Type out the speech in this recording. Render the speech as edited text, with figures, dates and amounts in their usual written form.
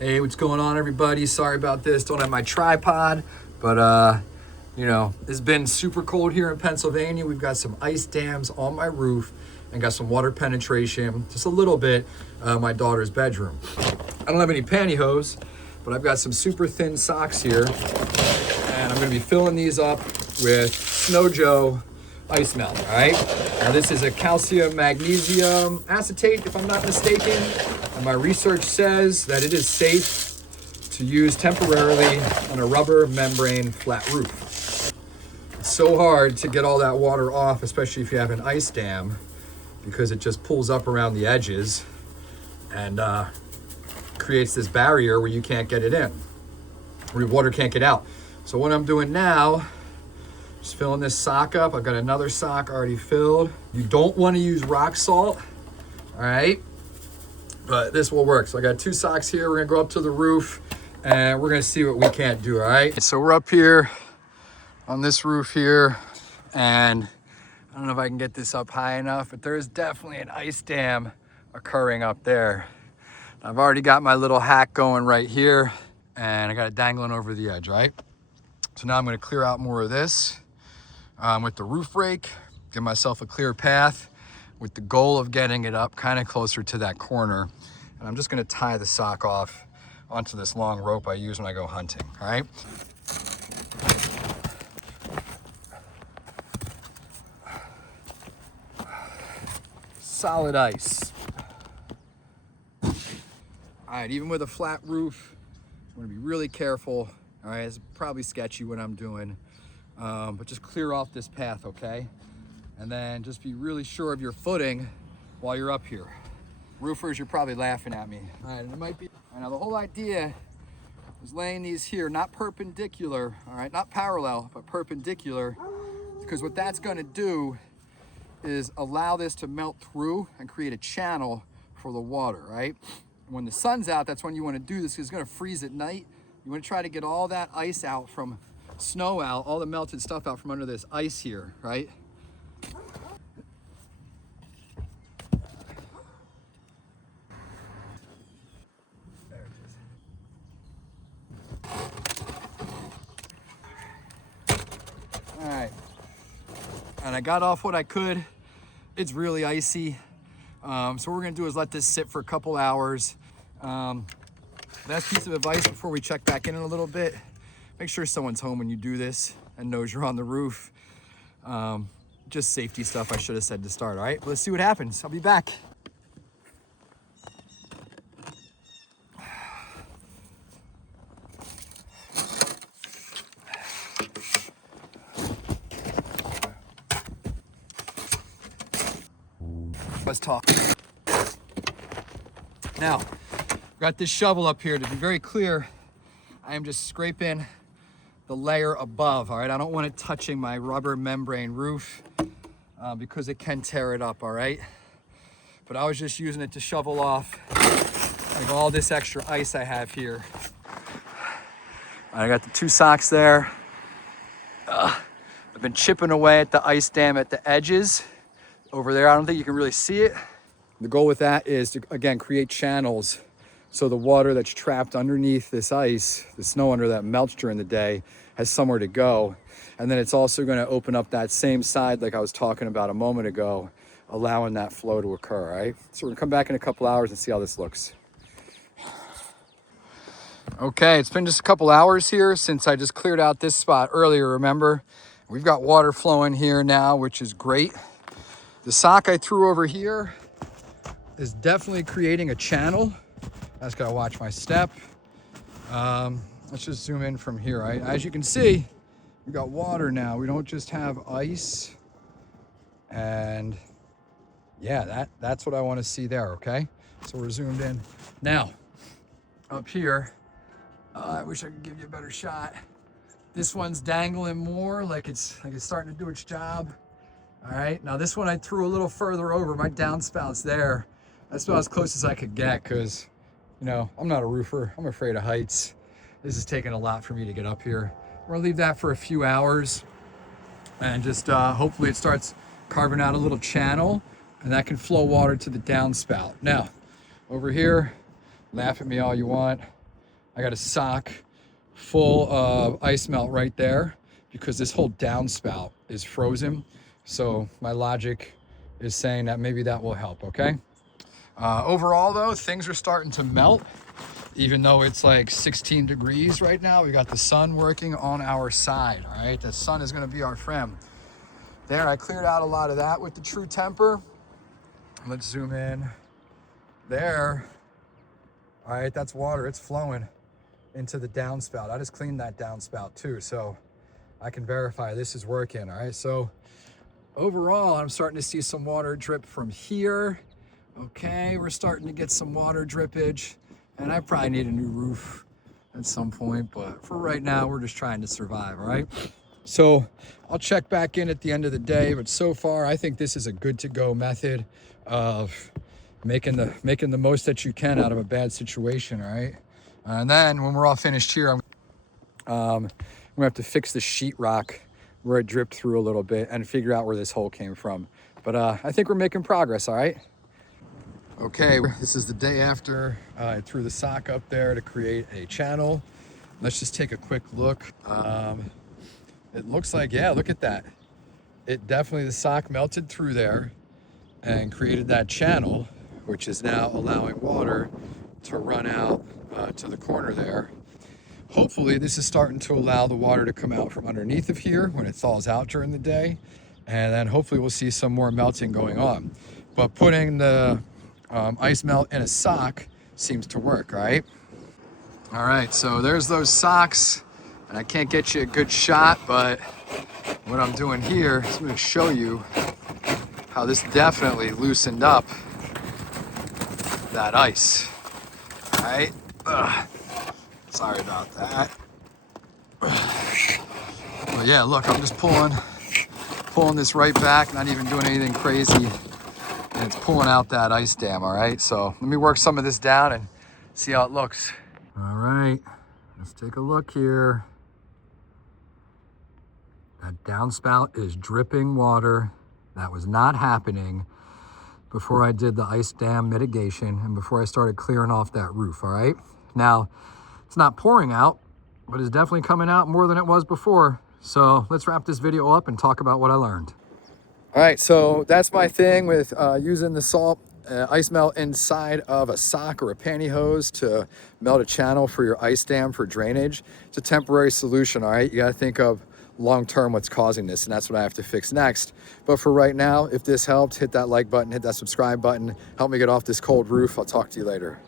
Hey, what's going on, everybody? Sorry about this. Don't have my tripod, but you know, it's been super cold here in Pennsylvania. We've got some ice dams on my roof and got some water penetration, just a little bit, my daughter's bedroom. I don't have any pantyhose, but I've got some super thin socks here, and I'm gonna be filling these up with Snow Joe ice melt, all right? Now this is a calcium magnesium acetate, if I'm not mistaken, and my research says that it is safe to use temporarily on a rubber membrane flat roof. It's so hard to get all that water off, especially if you have an ice dam, because it just pulls up around the edges and creates this barrier where you can't get it in, where your water can't get out. So what I'm doing now, just filling this sock up. I've got another sock already filled. You don't want to use rock salt, all right? But this will work. So I got 2 socks here. We're gonna go up to the roof and we're gonna see what we can't do, all right? So we're up here on this roof here, and I don't know if I can get this up high enough, but there is definitely an ice dam occurring up there. I've already got my little hack going right here, and I got it dangling over the edge, right? So now I'm gonna clear out more of this with the roof rake, give myself a clear path with the goal of getting it up kind of closer to that corner. And I'm just gonna tie the sock off onto this long rope I use when I go hunting, all right? Solid ice. All right, even with a flat roof, I'm gonna be really careful. All right, it's probably sketchy what I'm doing, but just clear off this path, okay? And then just be really sure of your footing while you're up here. Roofers, you're probably laughing at me. All right, and it might be, now the whole idea is laying these here, not perpendicular, all right, not parallel, but perpendicular, because what that's gonna do is allow this to melt through and create a channel for the water, right? When the sun's out, that's when you wanna do this, because it's gonna freeze at night. You wanna try to get all that ice out from snow out, all the melted stuff out from under this ice here, right? There it is. All right, and I got off what I could. It's really icy. So what we're gonna do is let this sit for a couple hours. Last piece of advice before we check back in a little bit, make sure someone's home when you do this and knows you're on the roof. Just safety stuff I should have said to start, all right? But let's see what happens. I'll be back. Let's talk. Now, got this shovel up here. To be very clear, I am just scraping the layer above, all right? I don't want it touching my rubber membrane roof because it can tear it up, all right? But I was just using it to shovel off like all this extra ice I have here. I got the 2 socks there. I've been chipping away at the ice dam at the edges over there. I don't think you can really see it. The goal with that is to, again, create channels so the water that's trapped underneath this ice, the snow under that melts during the day, has somewhere to go. And then it's also going to open up that same side like I was talking about a moment ago, allowing that flow to occur, right? So we're gonna come back in a couple hours and see how this looks. Okay, it's been just a couple hours here since I just cleared out this spot earlier, remember? We've got water flowing here now, which is great. The sock I threw over here is definitely creating a channel. I just gotta watch my step. Let's just zoom in from here. As you can see, we got water now. We don't just have ice. And yeah, that's what I wanna see there, okay? So we're zoomed in. Now, up here, I wish I could give you a better shot. This one's dangling more, like it's starting to do its job. All right, now this one I threw a little further over. My downspout's there. That's about as close as I could get because, you know, I'm not a roofer. I'm afraid of heights. This is taking a lot for me to get up here. We're gonna leave that for a few hours and just hopefully it starts carving out a little channel and that can flow water to the downspout. Now, over here, laugh at me all you want. I got a sock full of ice melt right there because this whole downspout is frozen. So my logic is saying that maybe that will help, okay? Overall though, things are starting to melt, even though it's like 16 degrees right now. We got the sun working on our side, all right? The sun is gonna be our friend. There, I cleared out a lot of that with the True Temper. Let's zoom in. There, all right, that's water, it's flowing into the downspout. I just cleaned that downspout too, so I can verify this is working, all right? So overall, I'm starting to see some water drip from here. Okay, we're starting to get some water drippage, and I probably need a new roof at some point, but for right now, we're just trying to survive, all right? So I'll check back in at the end of the day, but so far, I think this is a good to go method of making the most that you can out of a bad situation, all right? And then when we're all finished here, I'm gonna have to fix the sheetrock where it dripped through a little bit and figure out where this hole came from. But I think we're making progress, all right? Okay, this is the day after I threw the sock up there to create a channel. Let's just take a quick look. It looks like, yeah, look at that. It definitely, the sock melted through there and created that channel, which is now allowing water to run out to the corner there. Hopefully this is starting to allow the water to come out from underneath of here when it thaws out during the day. And then hopefully we'll see some more melting going on. But putting the ice melt in a sock seems to work, right? All right, so there's those socks. And I can't get you a good shot, but what I'm doing here is I'm gonna show you how this definitely loosened up that ice, all right? Sorry about that. But yeah, look, I'm just pulling this right back, not even doing anything crazy. And it's pulling out that ice dam, all right? So let me work some of this down and see how it looks. All right, let's take a look here. That downspout is dripping water. That was not happening before I did the ice dam mitigation and before I started clearing off that roof, all right? Now, it's not pouring out, but it's definitely coming out more than it was before. So let's wrap this video up and talk about what I learned. All right, so that's my thing with using the salt ice melt inside of a sock or a pantyhose to melt a channel for your ice dam for drainage. It's a temporary solution, all right? You gotta think of long-term what's causing this, and that's what I have to fix next. But for right now, if this helped, hit that like button, hit that subscribe button, help me get off this cold roof. I'll talk to you later.